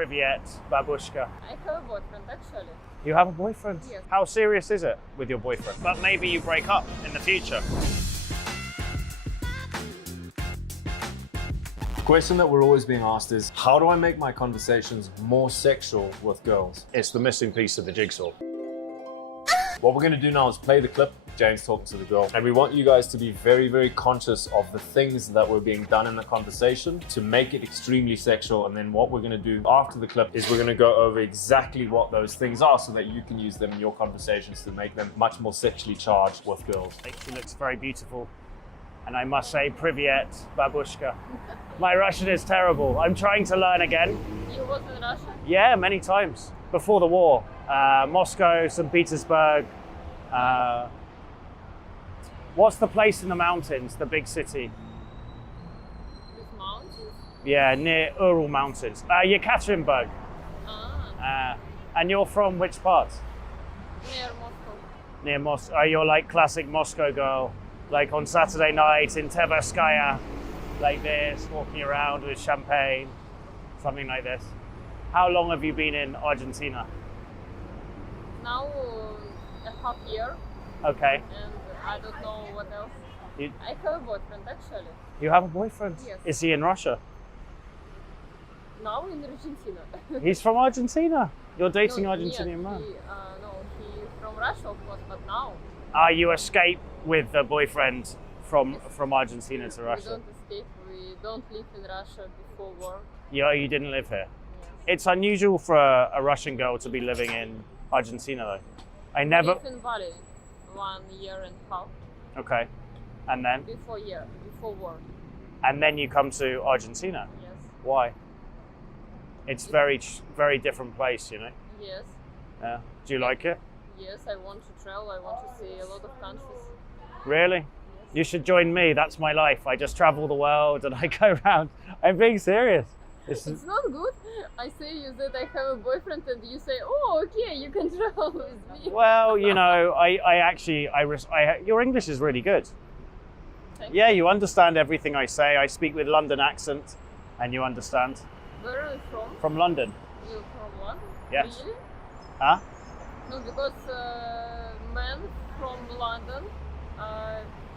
Privyet, babushka. I have a boyfriend, actually. You have a boyfriend? Yes. How serious is it with your boyfriend? But maybe you break up in the future. The question that we're always being asked is, how do I make my conversations more sexual with girls? It's the missing piece of the jigsaw. What we're gonna do now is play the clip, James talking to the girl, and we want you guys to be very, very conscious of the things that were being done in the conversation to make it extremely sexual. And then what we're gonna do after the clip is we're gonna go over exactly what those things are so that you can use them in your conversations to make them much more sexually charged with girls. She looks very beautiful. And I must say, Privyet, babushka. My Russian is terrible. I'm trying to learn again. You was in Russia? Yeah, many times. Before the war. Moscow, St. Petersburg. What's the place in the mountains, the big city? With mountains? Yeah, near Ural Mountains. Yekaterinburg. Ah, And you're from which part? near Moscow. Near Moscow. You're like classic Moscow girl. Like on Saturday night in Tverskaya, like this, walking around with champagne, something like this. How long have you been in Argentina? Now, a half year, Okay. and I don't know what else. You, I have a boyfriend, actually. you have a boyfriend? Yes. Is he in Russia? Now in Argentina. He's from Argentina. You're dating No, Argentinian man. He's from Russia, of course, but now You escape with the boyfriend from Argentina to we Russia. don't escape. We don't live in Russia before war. You didn't live here. Yes. It's unusual for a Russian girl to be living in Argentina, though. I I never. live in Bali 1 year and a half Okay, and then before war. and then you come to Argentina. Yes. Why? It's very different place, you know. Yes. Yeah. Do you like it? Yes, I want to travel. I want to see a lot of countries. Really? You should join me. That's my life. I just travel the world and I go around. I'm being serious. It's not good. I say you that I have a boyfriend, and you say, "Oh, okay, you can travel with me." Well, you know, your English is really good. Thank Yeah, you understand everything I say. I speak with London accent, and you understand. Where are you from? From London. You from London? Yes. Really? Huh? No, because men from London,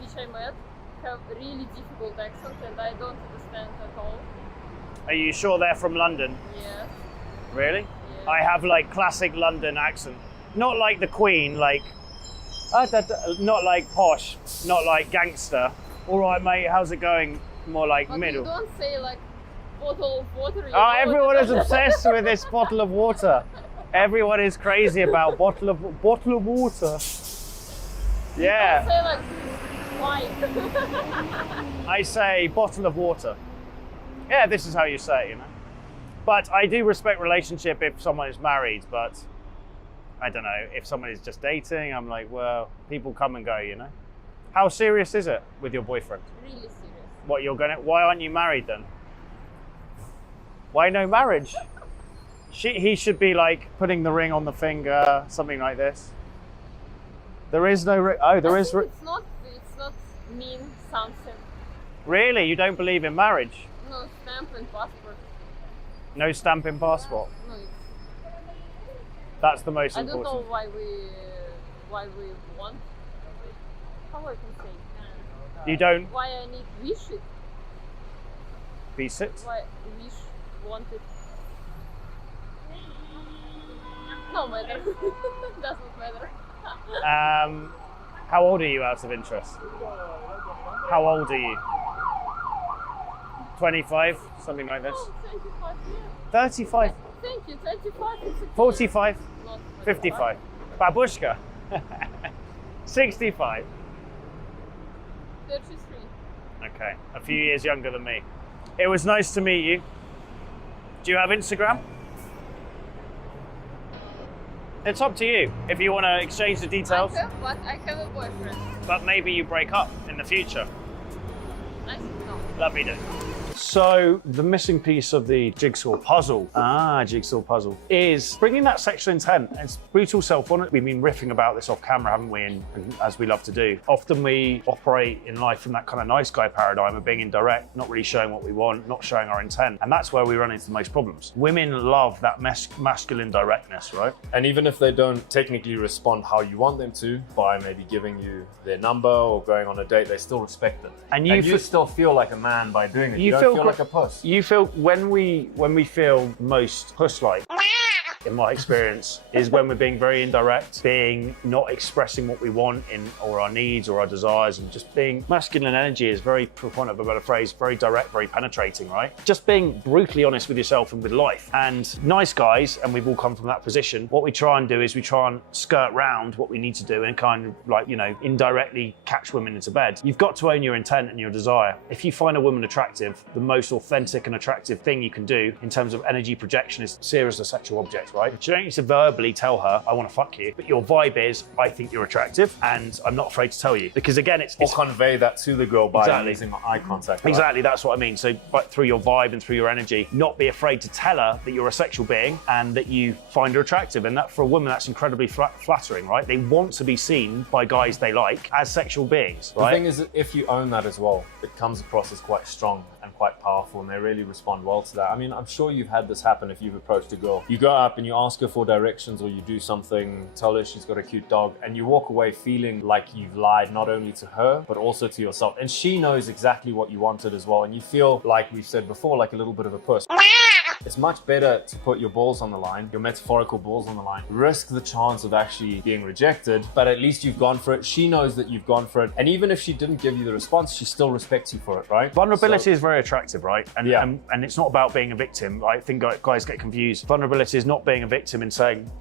which I met, have really difficult accent, and I don't understand at all. Are you sure they're from London? Yes. Really? Yes. I have like classic London accent. Not like the Queen, like not like posh, not like gangster. All right, mate, how's it going? More like But middle. you don't say like bottle of water. You Oh, know, everyone is because- obsessed with this bottle of water. Everyone is crazy about bottle of water. Yeah, Say like why? I say bottle of water. Yeah, this is how you say it, you know. But I do respect relationship if someone is married, but I don't know, if someone is just dating, I'm like, well, people come and go, you know. How serious is it with your boyfriend? Really serious. Why aren't you married then? Why no marriage? He should be like putting the ring on the finger, something like this. There is no ring. Oh, there I is. think it's not mean something. Really? You don't believe in marriage? No stamp and passport. No stamp in passport. No, it's, That's the most I don't important. know why we want. How I can say? You don't Why I need wish it? be sit. Why wish want it? No matter. Doesn't matter. How old are you, out of interest? How old are you? 25, something like this. Oh, 25 years. 35, Thank you. 25. It's okay. 45, Not 55. Babushka. 65. 33. Okay, a few years younger than me. It was nice to meet you. Do you have Instagram? It's up to you if you want to exchange the details, I have a boyfriend. but maybe you break up in the future. I think no. Lovely day. So the missing piece of the jigsaw puzzle, is bringing that sexual intent. It's brutal self-honor. We've been riffing about this off camera, haven't we? And as we love to do. Often we operate in life from that kind of nice guy paradigm of being indirect, not really showing what we want, not showing our intent. And that's where we run into the most problems. Women love that masculine directness, right? And even if they don't technically respond how you want them to, by maybe giving you their number or going on a date, they still respect it. And you still feel like a man by doing it. You don't feel like a puss. You feel when we feel most puss-like, in my experience, is when we're being very indirect, being not expressing what we want or our needs or our desires, and just being masculine energy is very, for want of a better phrase, very direct, very penetrating, right? Just being brutally honest with yourself and with life. And nice guys, and we've all come from that position, what we try and do is we try and skirt round what we need to do and kind of like, indirectly catch women into bed. You've got to own your intent and your desire. If you find a woman attractive, the most authentic and attractive thing you can do in terms of energy projection is see her as a sexual object. Right? You don't need to verbally tell her, I want to fuck you, but your vibe is, I think you're attractive and I'm not afraid to tell you. Because again, it's convey that to the girl by using eye contact. Right? Exactly, that's what I mean. So through your vibe and through your energy, not be afraid to tell her that you're a sexual being and that you find her attractive. And that for a woman, that's incredibly flattering, right? They want to be seen by guys they like as sexual beings, right? The thing is, that if you own that as well, it comes across as quite strong and quite powerful, and they really respond well to that. I mean, I'm sure you've had this happen if you've approached a girl. You go up and you ask her for directions, or you do something, tell her she's got a cute dog, and you walk away feeling like you've lied not only to her, but also to yourself. And she knows exactly what you wanted as well, and you feel, like we've said before, like a little bit of a puss. It's much better to put your balls on the line, your metaphorical balls on the line, risk the chance of actually being rejected, but at least you've gone for it. She knows that you've gone for it. And even if she didn't give you the response, she still respects you for it, right? Vulnerability is very attractive, right? And it's not about being a victim. I think guys get confused. Vulnerability is not being a victim and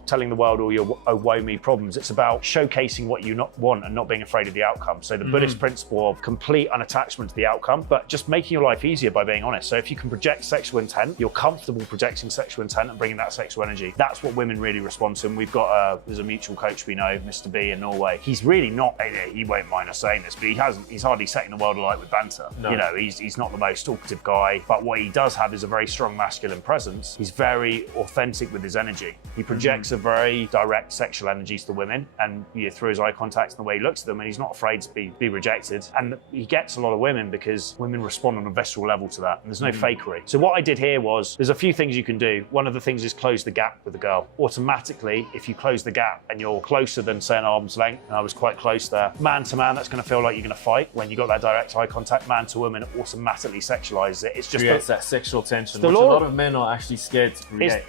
telling the world all your woe me problems. It's about showcasing what you not want and not being afraid of the outcome. So the Buddhist principle of complete unattachment to the outcome, but just making your life easier by being honest. So if you can project sexual intent, you're comfortable projecting sexual intent and bringing that sexual energy. That's what women really respond to. And we've got there's a mutual coach we know, Mr. B in Norway. He's really not, he won't mind us saying this, but he's hardly setting the world alight with banter. No. He's not the most talkative guy, but what he does have is a very strong masculine presence. He's very authentic with his energy. He projects a very direct sexual energies to women, and through his eye contact and the way he looks at them, and he's not afraid to be rejected. And he gets a lot of women because women respond on a visceral level to that, and there's no fakery. So what I did here was, there's a few things you can do. One of the things is close the gap with the girl. Automatically, if you close the gap and you're closer than, say, an arm's length, and I was quite close there, man to man, that's going to feel like you're going to fight. When you got that direct eye contact, man to woman, automatically sexualizes it. It's just creates that sexual tension, which a lot of men are actually scared to create.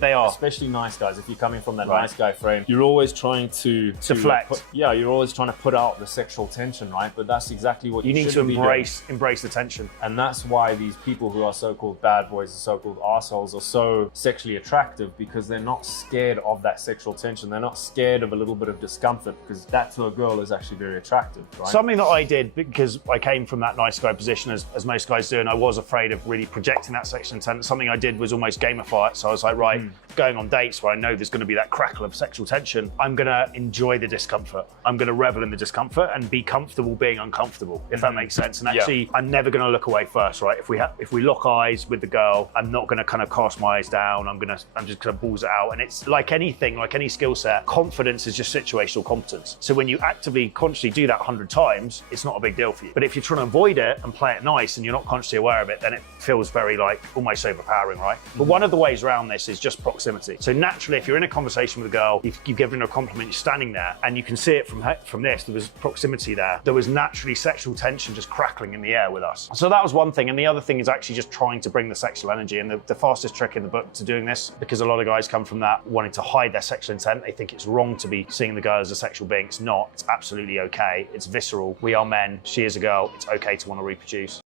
They are. Especially nice guys. If you're coming from that nice guy frame, you're always trying to deflect. You're always trying to put out the sexual tension, right? But that's exactly what you need to embrace the tension. And that's why these people who are so-called bad boys and so-called assholes are so sexually attractive, because they're not scared of that sexual tension. They're not scared of a little bit of discomfort, because that to a girl is actually very attractive, right? Something that I did, because I came from that nice guy position as most guys do, and I was afraid of really projecting that sexual intent. Something I did was almost gamify it. So I was like, right, going on dates where I know there's going to be that crackle of sexual tension, I'm going to enjoy the discomfort. I'm going to revel in the discomfort and be comfortable being uncomfortable, if that makes sense. And actually, I'm never going to look away first, right? If we lock eyes with the girl, I'm not going to kind of cast my eyes down. I'm just going to balls it out. And it's like anything, like any skill set, confidence is just situational competence. So when you actively, consciously do that 100 times, it's not a big deal for you. But if you're trying to avoid it and play it nice and you're not consciously aware of it, then it feels very like almost overpowering, right? But one of the ways around this is just proximity. So naturally, if you're in a conversation with a girl, you've given her a compliment, you're standing there, and you can see it from this, there was proximity there. There was naturally sexual tension just crackling in the air with us. So that was one thing. And the other thing is actually just trying to bring the sexual energy. And the fastest trick in the book to doing this, because a lot of guys come from that wanting to hide their sexual intent. They think it's wrong to be seeing the girl as a sexual being. It's not. It's absolutely okay. It's visceral. We are men. She is a girl. It's okay to want to reproduce.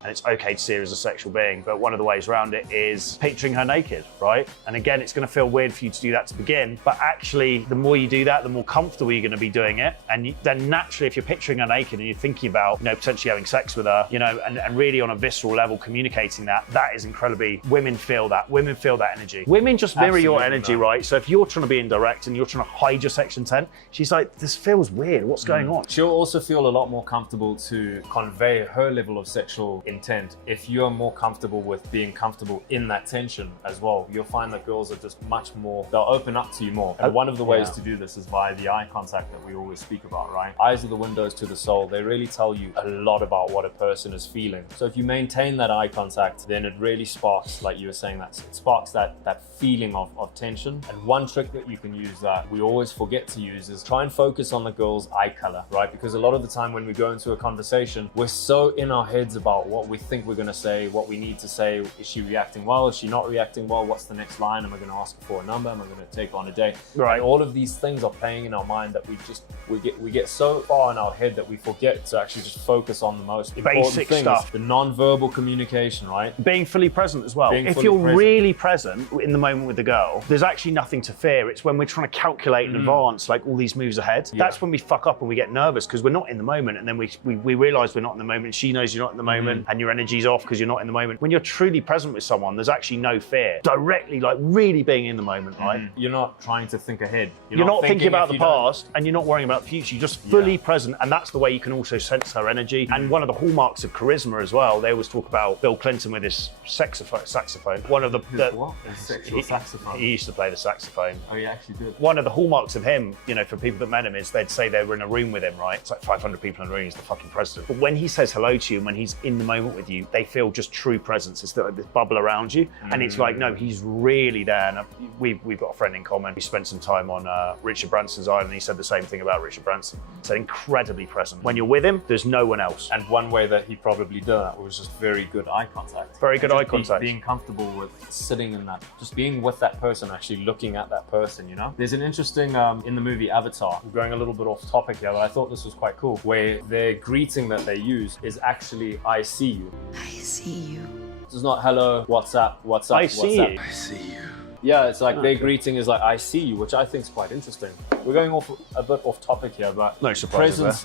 And it's okay to see her as a sexual being. But one of the ways around it is picturing her naked, right? And again, it's going to feel weird for you to do that to begin. But actually, the more you do that, the more comfortable you're going to be doing it. And then naturally, if you're picturing her naked and you're thinking about, potentially having sex with her, and really on a visceral level communicating that is incredibly, women feel that. Women feel that energy. Women just mirror your energy, right? So if you're trying to be indirect and you're trying to hide your sexual intent, she's like, this feels weird. What's going on? She'll also feel a lot more comfortable to convey her level of sexual intent, if you're more comfortable with being comfortable in that tension as well, you'll find that girls are just much more, they'll open up to you more. And one of the ways to do this is by the eye contact that we always speak about, right? Eyes are the windows to the soul. They really tell you a lot about what a person is feeling. So if you maintain that eye contact, then it really sparks, like you were saying, that it sparks that feeling of tension. And one trick that you can use that we always forget to use is try and focus on the girl's eye color, right? Because a lot of the time when we go into a conversation, we're so in our heads about what we think we're going to say, what we need to say. Is she reacting well? Is she not reacting well? What's the next line? Am I going to ask her for a number? Am I going to take on a date? Right. And all of these things are playing in our mind that we get so far in our head that we forget to actually just focus on the most important Basic things. stuff. The non-verbal communication, right? Being fully present as well. Being If fully you're present. really present in the moment with the girl, there's actually nothing to fear. It's when we're trying to calculate in advance, like all these moves ahead. Yeah. That's when we fuck up and we get nervous because we're not in the moment. And then we realize we're not in the moment. She knows you're not in the moment and your energy's off because you're not in the moment. When you're truly present with someone, there's actually no fear. Directly, like really being in the moment, right? You're not trying to think ahead. You're not thinking about if the you don't- past and you're not worrying about the future. You're just fully present. And that's the way you can also sense her energy. And one of the hallmarks of charisma as well, they always talk about Bill Clinton with his saxophone. One of the What? A sexual saxophone. he used to play the saxophone. Oh, he actually did. One of the hallmarks of him, you know, for people that met him, is they'd say they were in a room with him, right? It's like 500 people in a room, he's the fucking president. But when he says hello to you and when he's in the moment with you, they feel just true presence. It's like this bubble around you. And it's like, no, he's really there. And we've got a friend in common. We spent some time on Richard Branson's island. He said the same thing about Richard Branson. So incredibly present. When you're with him, there's no one else. And one way that he probably did that was just very good eye contact. Very good Just eye contact. Being comfortable with sitting in that, just being with that person, actually looking at that person, you know? There's an interesting, in the movie Avatar, we're going a little bit off topic here, but I thought this was quite cool, where their greeting that they use is actually, I see you. I see you. It's not hello, what's up, what's up, I what's see up. you. I see you. Yeah, it's like their greeting is like, I see you, which I think is quite interesting. We're going off a bit off topic here, but No surprises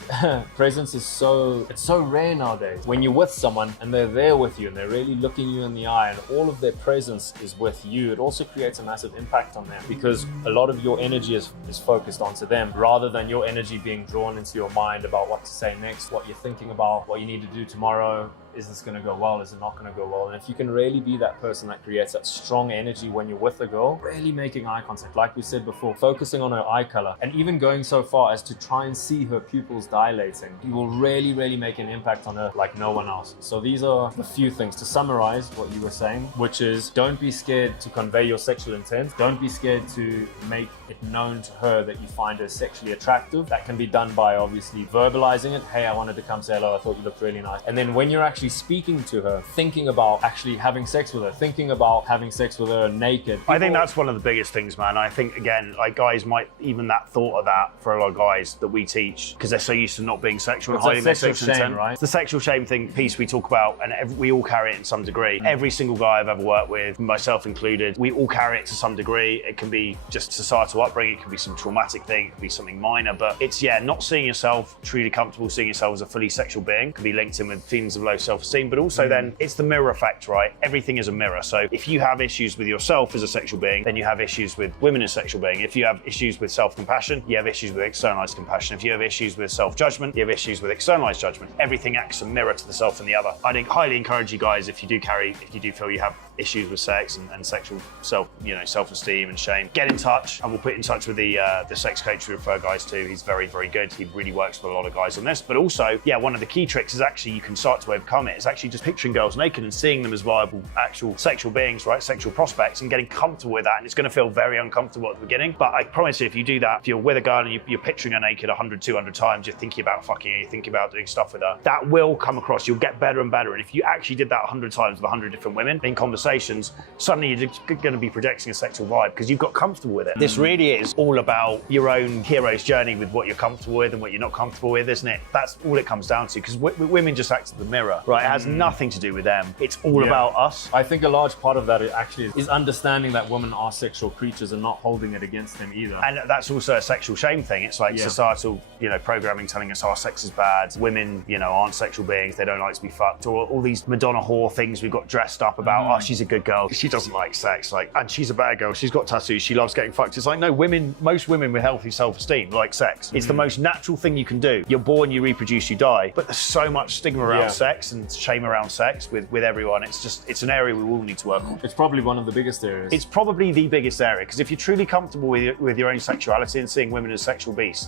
presence is so rare nowadays. When you're with someone and they're there with you and they're really looking you in the eye and all of their presence is with you, it also creates a massive impact on them because a lot of your energy is focused onto them rather than your energy being drawn into your mind about what to say next, what you're thinking about, what you need to do tomorrow. Is this going to go well? Is it not going to go well? And if you can really be that person that creates that strong energy when you're with a girl, really making eye contact, like we said before, focusing on her eye color and even going so far as to try and see her pupils dilating, you will really, really make an impact on her like no one else. So these are the few things to summarize what you were saying, which is don't be scared to convey your sexual intent. Don't be scared to make it known to her that you find her sexually attractive. That can be done by obviously verbalizing it. Hey, I wanted to come say hello. I thought you looked really nice. And then when you're actually speaking to her, thinking about actually having sex with her, thinking about having sex with her naked. I think that's one of the biggest things, man. I think, again, like guys might, even that thought of that for a lot of guys that we teach, because they're so used to not being sexual and It's that hiding their sexual sexual shame, intent. right? It's the sexual shame thing piece we talk about, and we all carry it in some degree. Every single guy I've ever worked with, myself included, we all carry it to some degree. It can be just societal upbringing, it can be some traumatic thing, it can be something minor, but it's, not seeing yourself truly comfortable, seeing yourself as a fully sexual being, can be linked in with feelings of low self-esteem, but also then it's the mirror effect, right? Everything is a mirror. So if you have issues with yourself as a sexual being, then you have issues with women as sexual being. If you have issues with self-compassion, you have issues with externalized compassion. If you have issues with self-judgment, you have issues with externalized judgment. Everything acts a mirror to the self and the other. I'd highly encourage you guys, if you do feel you have issues with sex and sexual self-esteem and shame, get in touch, and we'll put in touch with the sex coach we refer guys to. He's very, very good. He really works with a lot of guys on this. But also, one of the key tricks is actually you can start to overcome it. It's actually just picturing girls naked and seeing them as viable actual sexual beings, right? Sexual prospects, and getting comfortable with that. And it's going to feel very uncomfortable at the beginning. But I promise you, if you do that, if you're with a girl and you're picturing her naked 100, 200 times, you're thinking about fucking her, you're thinking about doing stuff with her, that will come across. You'll get better and better. And if you actually did that 100 times with 100 different women in conversations, suddenly you're going to be projecting a sexual vibe because you've got comfortable with it. This really is all about your own hero's journey with what you're comfortable with and what you're not comfortable with, isn't it? That's all it comes down to, because women just act as the mirror, right? It has nothing to do with them. It's all about us. I think a large part of that actually is understanding that women are sexual creatures and not holding it against them either. And that's also a sexual shame thing. It's like societal, programming telling us our sex is bad. Women, aren't sexual beings. They don't like to be fucked. Or all these Madonna whore things we've got dressed up about. Oh, she's she's a good girl. She doesn't like sex. Like, and she's a bad girl. She's got tattoos. She loves getting fucked. It's like, no, most women with healthy self-esteem like sex. It's the most natural thing you can do. You're born, you reproduce, you die. But there's so much stigma around sex and shame around sex with everyone. It's an area we all need to work on. It's probably one of the biggest areas. It's probably the biggest area, because if you're truly comfortable with your own sexuality and seeing women as sexual beings,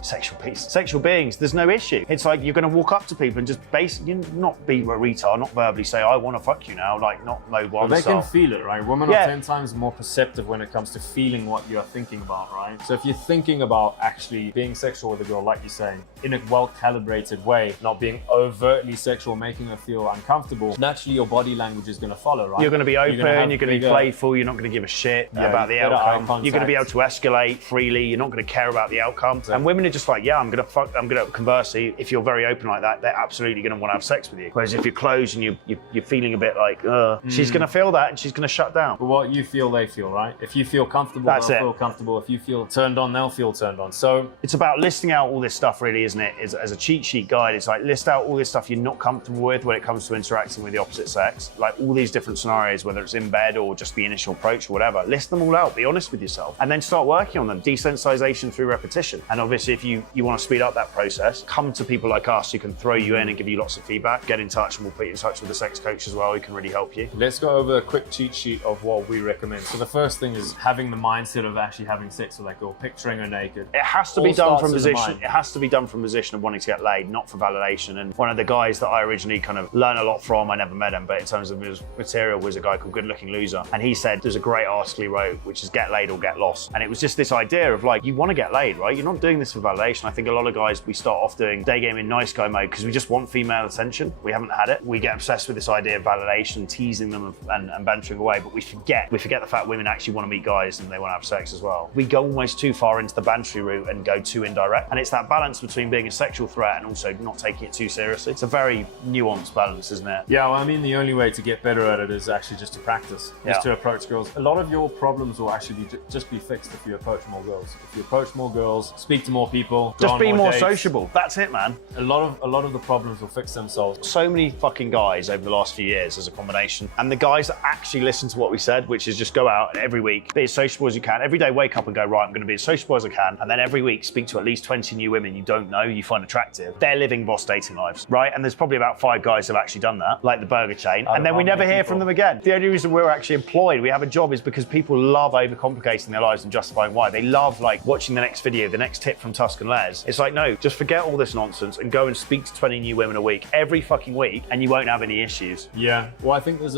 there's no issue. It's like you're going to walk up to people and just basically not be a retard, not verbally say, I want to fuck you now, like not no one. They can feel it, right? Women are 10 times more perceptive when it comes to feeling what you're thinking about, right? So if you're thinking about actually being sexual with a girl, like you're saying, in a well-calibrated way, not being overtly sexual, making her feel uncomfortable, naturally your body language is going to follow, right? You're going to be open, you're going to be playful, you're not going to give a shit about the outcome. You're going to be able to escalate freely, you're not going to care about the outcome. And women are just like, yeah, I'm going to conversely, if you're very open like that, they're absolutely going to want to have sex with you. Whereas if you're closed and you're feeling a bit like, she's going to feel that and she's going to shut down. But what you feel, they feel, right? If you feel comfortable, they'll feel comfortable. If you feel turned on, they'll feel turned on. So it's about listing out all this stuff, really, isn't it? As a cheat sheet guide, it's like list out all this stuff you're not comfortable with when it comes to interacting with the opposite sex. Like all these different scenarios, whether it's in bed or just the initial approach or whatever. List them all out, be honest with yourself, and then start working on them. Desensitization through repetition. And obviously, if you want to speed up that process, come to people like us who can throw you in and give you lots of feedback. Get in touch and we'll put you in touch with a sex coach as well who can really help you. Let's go over a quick cheat sheet of what we recommend. So the first thing is having the mindset of actually having sex with that girl, picturing her naked. It has to be done from position. It has to be done from a position of wanting to get laid, not for validation. And one of the guys that I originally kind of learned a lot from, I never met him, but in terms of his material, was a guy called Good Looking Loser. And he said there's a great article he wrote, which is get laid or get lost. And it was just this idea of like, you want to get laid, right? You're not doing this for validation. I think a lot of guys, we start off doing day game in nice guy mode because we just want female attention. We haven't had it. We get obsessed with this idea of validation, teasing them and bantering away, but we forget the fact women actually want to meet guys and they want to have sex as well. We go almost too far into the bantery route and go too indirect. And it's that balance between being a sexual threat and also not taking it too seriously. It's a very nuanced balance, isn't it? Yeah, well, I mean, the only way to get better at it is actually just to practice, just to approach girls. A lot of your problems will actually just be fixed if you approach more girls. If you approach more girls, speak to more people, just be more sociable. That's it, man. A lot of the problems will fix themselves. So many fucking guys over the last few years as a combination, and the guys that actually listen to what we said, which is just go out every week, be as sociable as you can. Every day, wake up and go, right, I'm going to be as sociable as I can, and then every week speak to at least 20 new women you don't know, you find attractive. They're living boss dating lives, right? And there's probably about 5 guys who've actually done that, like the burger chain, and then we never hear from them again. The only reason we're actually employed, we have a job, is because people love overcomplicating their lives and justifying why. They love like watching the next video, the next tip from Tusk and Les. It's like, no, just forget all this nonsense and go and speak to 20 new women a week, every fucking week, and you won't have any issues. Yeah, well, I think there's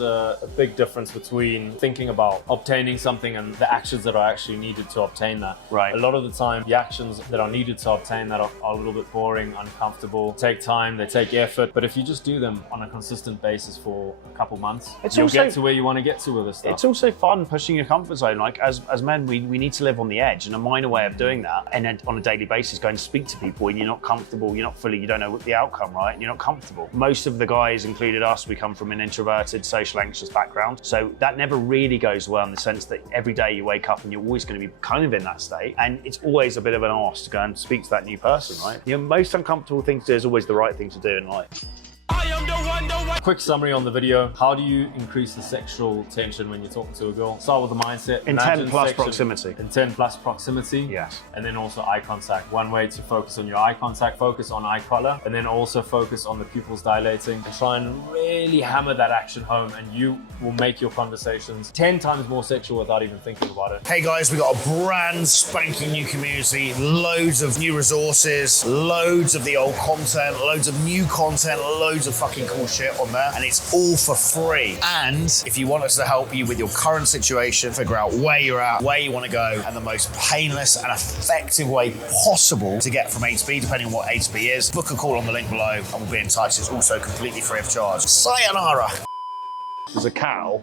a big difference between thinking about obtaining something and the actions that are actually needed to obtain that. Right. A lot of the time, the actions that are needed to obtain that are a little bit boring, uncomfortable, take time, they take effort. But if you just do them on a consistent basis for a couple months, you'll get to where you want to get to with this stuff. It's also fun pushing your comfort zone. Like as men, we need to live on the edge, and a minor way of doing that, and then on a daily basis, going to speak to people and you're not comfortable, you don't know what the outcome, right? And you're not comfortable. Most of the guys, included us, we come from an introverted, social anxious background. So that never really goes well in the sense that every day you wake up and you're always going to be kind of in that state. And it's always a bit of an arse to go and speak to that new person, right? Your most uncomfortable thing to do is always the right thing to do in life. Quick summary on the video. How do you increase the sexual tension when you're talking to a girl? Start with the mindset. Intent plus proximity. Intent plus proximity. Yes. And then also eye contact. One way to focus on your eye contact, focus on eye color, and then also focus on the pupils dilating and try and really hammer that action home, and you will make your conversations 10 times more sexual without even thinking about it. Hey guys, we got a brand spanking new community, loads of new resources, loads of the old content, loads of new content, loads of fucking cool shit on there, and it's all for free. And if you want us to help you with your current situation, figure out where you're at, where you want to go, and the most painless and effective way possible to get from A to B, depending on what A to B is, book a call on the link below and we'll be in touch. It's also completely free of charge. Sayonara. There's a cow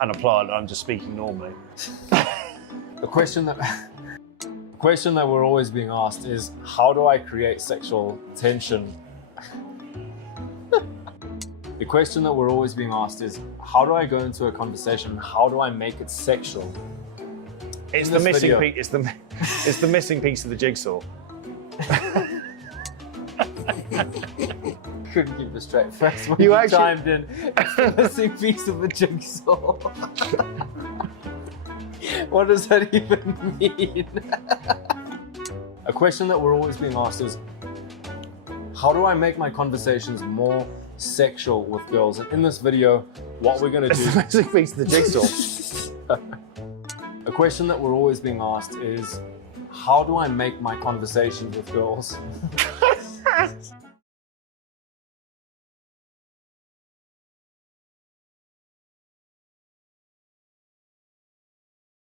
and a plant. I'm just speaking normally. The question that we're always being asked is, how do I create sexual tension? The question that we're always being asked is, how do I go into a conversation? How do I make it sexual? It's the missing piece. It's the missing piece of the jigsaw. couldn't keep a straight face when You you actually- chimed in. It's the missing piece of the jigsaw. What does that even mean? A question that we're always being asked is, how do I make my conversations more sexual with girls? And in this video, what we're gonna do... It's the missing piece of the jigsaw. A question that we're always being asked is, how do I make my conversations with girls